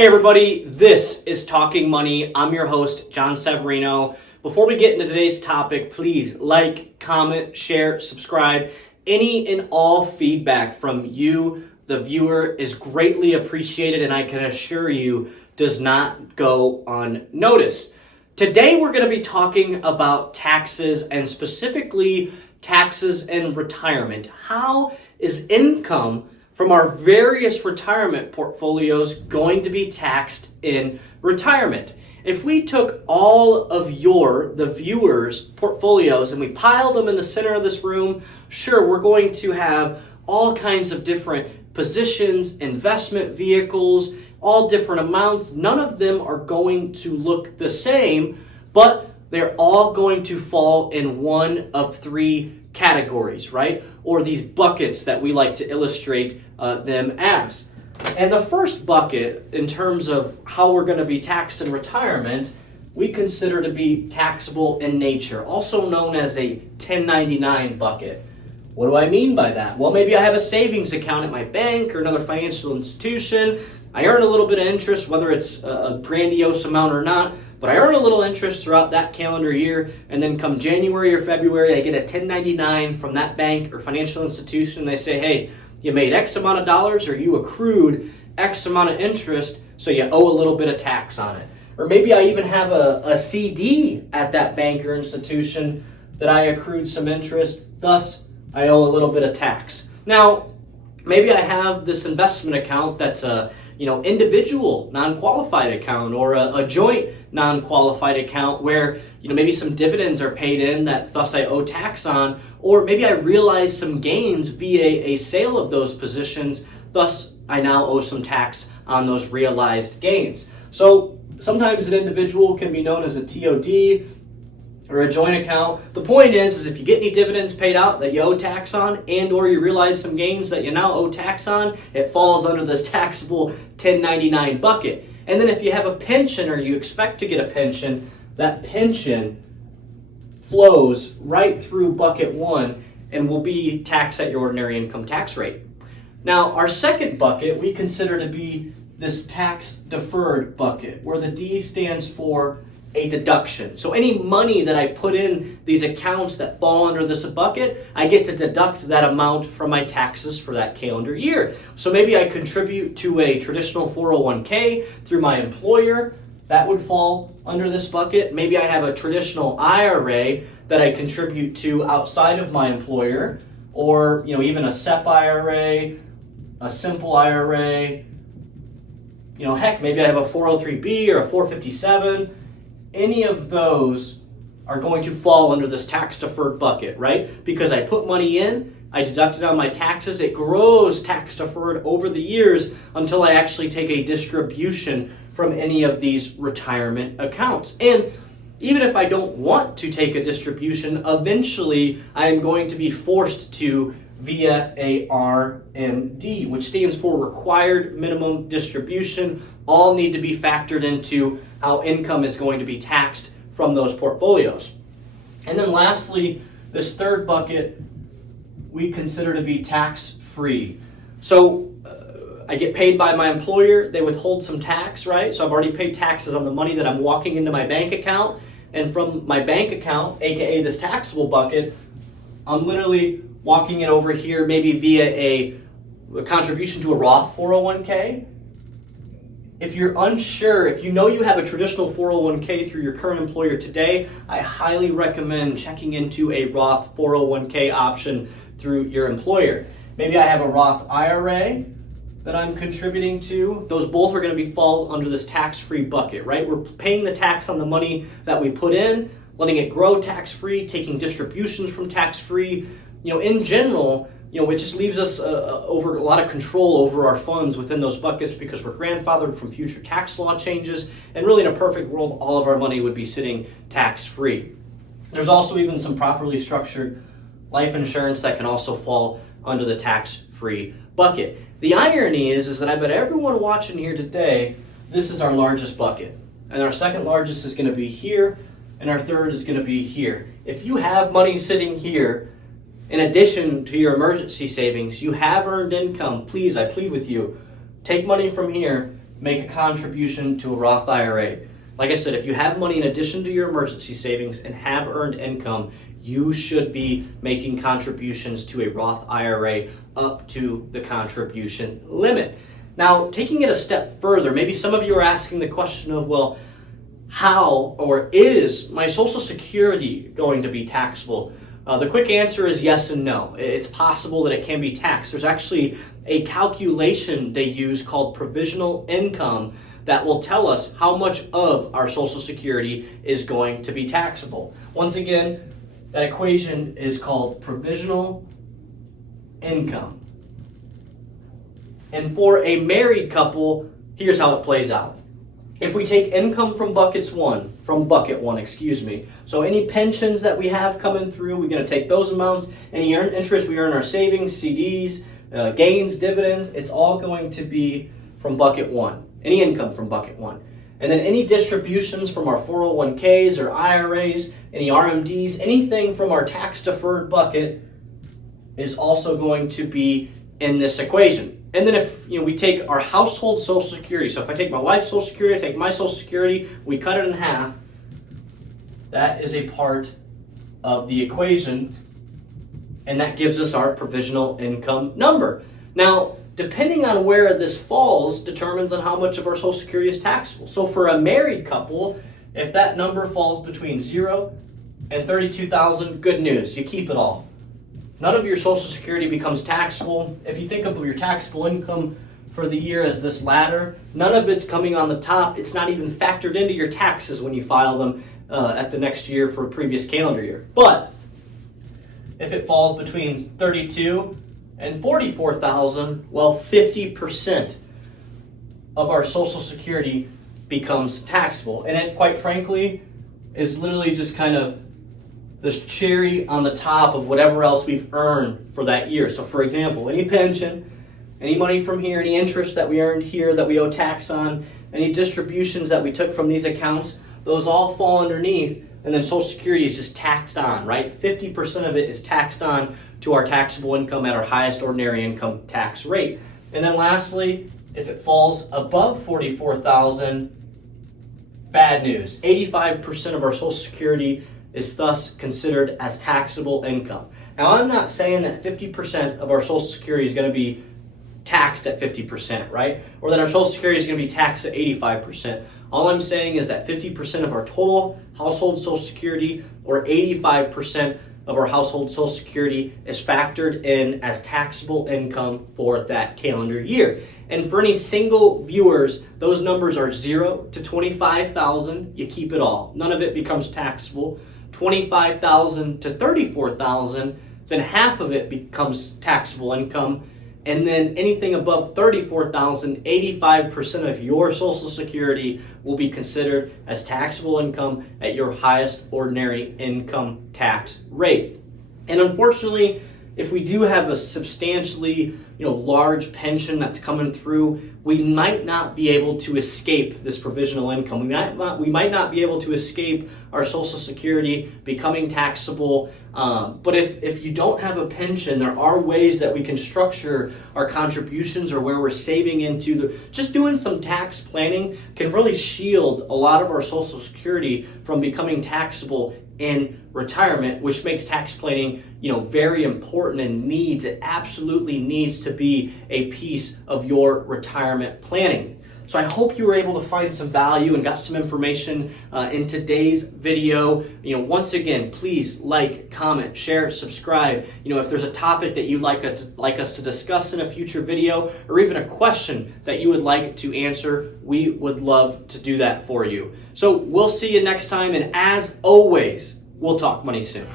Hey everybody, this is Talking Money. I'm your host, John Savarino. Before we get into today's topic, please like, comment, share, subscribe. Any and all feedback from you, the viewer, is greatly appreciated, and I can assure you does not go unnoticed. Today we're going to be talking about taxes, and specifically taxes in retirement. How is income from our various retirement portfolios going to be taxed in retirement? If we took all of the viewers' portfolios, and we piled them in the center of this room, sure, we're going to have all kinds of different positions, investment vehicles, all different amounts. None of them are going to look the same, but they're all going to fall in one of three categories, right? Or these buckets that we like to illustrate them as. And the first bucket, in terms of how we're going to be taxed in retirement, we consider to be taxable in nature, also known as a 1099 bucket. What do I mean by that? Well, maybe I have a savings account at my bank or another financial institution. I earn a little bit of interest, whether it's a grandiose amount or not, but I earn a little interest throughout that calendar year, and then come January or February, I get a 1099 from that bank or financial institution. They say, hey, you made X amount of dollars, or you accrued X amount of interest, so you owe a little bit of tax on it. Or maybe I even have a CD at that bank or institution that I accrued some interest, thus I owe a little bit of tax. Now, maybe I have this investment account that's a individual non-qualified account, or a joint non-qualified account where maybe some dividends are paid in that thus I owe tax on, or maybe I realize some gains via a sale of those positions, thus I now owe some tax on those realized gains. So sometimes an individual can be known as a TOD or a joint account. The point is if you get any dividends paid out that you owe tax on, and or you realize some gains that you now owe tax on, it falls under this taxable 1099 bucket. And then if you have a pension, or you expect to get a pension, that pension flows right through bucket one and will be taxed at your ordinary income tax rate. Now, our second bucket we consider to be this tax deferred bucket, where the D stands for a deduction. So any money that I put in these accounts that fall under this bucket, I get to deduct that amount from my taxes for that calendar year. So maybe I contribute to a traditional 401k through my employer. That would fall under this bucket. Maybe I have a traditional IRA that I contribute to outside of my employer, or even a SEP IRA, a simple IRA. Heck, maybe I have a 403b or a 457. Any of those are going to fall under this tax deferred bucket, right? Because I put money in, I deduct it on my taxes, it grows tax deferred over the years until I actually take a distribution from any of these retirement accounts. And even if I don't want to take a distribution, eventually I am going to be forced to via a RMD, which stands for Required Minimum Distribution. All need to be factored into how income is going to be taxed from those portfolios. And then lastly, this third bucket we consider to be tax-free. So I get paid by my employer, they withhold some tax, right? So I've already paid taxes on the money that I'm walking into my bank account, and from my bank account, aka this taxable bucket, I'm literally walking it over here maybe via a contribution to a Roth 401k. If you're unsure, if you know you have a traditional 401k through your current employer today, I highly recommend checking into a Roth 401k option through your employer. Maybe I have a Roth IRA that I'm contributing to. Those both are going to fall under this tax-free bucket, right? We're paying the tax on the money that we put in, letting it grow tax-free, taking distributions from tax-free. In general, it just leaves us over a lot of control over our funds within those buckets, because we're grandfathered from future tax law changes, and really in a perfect world, all of our money would be sitting tax-free. There's also even some properly structured life insurance that can also fall under the tax-free bucket. The irony is that I bet everyone watching here today, this is our largest bucket. And our second largest is going to be here, and our third is going to be here. If you have money sitting here, in addition to your emergency savings, you have earned income, please, I plead with you, take money from here make a contribution to a Roth IRA. Like I said, if you have money in addition to your emergency savings and have earned income, you should be making contributions to a Roth IRA up to the contribution limit. Now, taking it a step further, maybe some of you are asking the question of, well, how or is my Social Security going to be taxable? The quick answer is yes and no. It's possible that it can be taxed. There's actually a calculation they use called Provisional Income that will tell us how much of our Social Security is going to be taxable. Once again, that equation is called Provisional Income. And for a married couple, here's how it plays out. If we take income from bucket one, so any pensions that we have coming through, we're going to take those amounts. Any earned interest we earn our savings, CDs, gains, dividends, it's all going to be from bucket one. Any income from bucket one. And then any distributions from our 401ks or IRAs, any RMDs, anything from our tax deferred bucket is also going to be in this equation. And then if we take our household Social Security, so if I take my wife's Social Security, I take my Social Security, we cut it in half, that is a part of the equation, and that gives us our provisional income number. Now, depending on where this falls determines on how much of our Social Security is taxable. So for a married couple, if that number falls between 0 and $32,000, good news, you keep it all. None of your Social Security becomes taxable. If you think of your taxable income for the year as this ladder, none of it's coming on the top. It's not even factored into your taxes when you file them at the next year for a previous calendar year. But if it falls between $32,000 and $44,000, well, 50% of our Social Security becomes taxable. And it, quite frankly, is literally just kind of this cherry on the top of whatever else we've earned for that year. So for example, any pension, any money from here, any interest that we earned here that we owe tax on, any distributions that we took from these accounts, those all fall underneath, and then Social Security is just taxed on, right? 50% of it is taxed on to our taxable income at our highest ordinary income tax rate. And then lastly, if it falls above $44,000, bad news. 85% of our Social Security is thus considered as taxable income. Now, I'm not saying that 50% of our Social Security is going to be taxed at 50%, right? Or that our Social Security is going to be taxed at 85%. All I'm saying is that 50% of our total household Social Security or 85% of our household Social Security is factored in as taxable income for that calendar year. And for any single viewers, those numbers are 0 to $25,000. You keep it all. None of it becomes taxable. $25,000 to $34,000, then half of it becomes taxable income. And then anything above $34,000, 85% of your Social Security will be considered as taxable income at your highest ordinary income tax rate. And unfortunately, if we do have a substantially large pension that's coming through, we might not be able to escape this provisional income. We might not be able to escape our Social Security becoming taxable. But if you don't have a pension, there are ways that we can structure our contributions or where we're saving into. Just doing some tax planning can really shield a lot of our Social Security from becoming taxable in retirement, which makes tax planning, very important and it absolutely needs to be a piece of your retirement planning. So I hope you were able to find some value and got some information in today's video. Once again, please like, comment, share, subscribe. If there's a topic that you'd like us to discuss in a future video, or even a question that you would like to answer, we would love to do that for you. So we'll see you next time, and as always, we'll talk money soon.